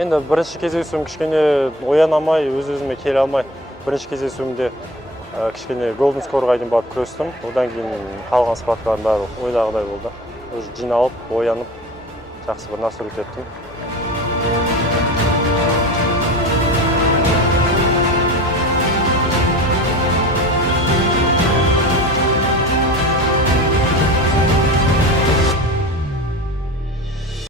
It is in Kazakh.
Енді бірінші кездесуім кішкене ояна алмай, өз-өзіме келе алмай, бірінші кездесуімде кішкене голден скорға дейін барып күрестім. Одан кейін қалған схваткалардың бәрі ойдағыдай болды. Уже жиналып, оянып, жақсы бір настрой өтеттім.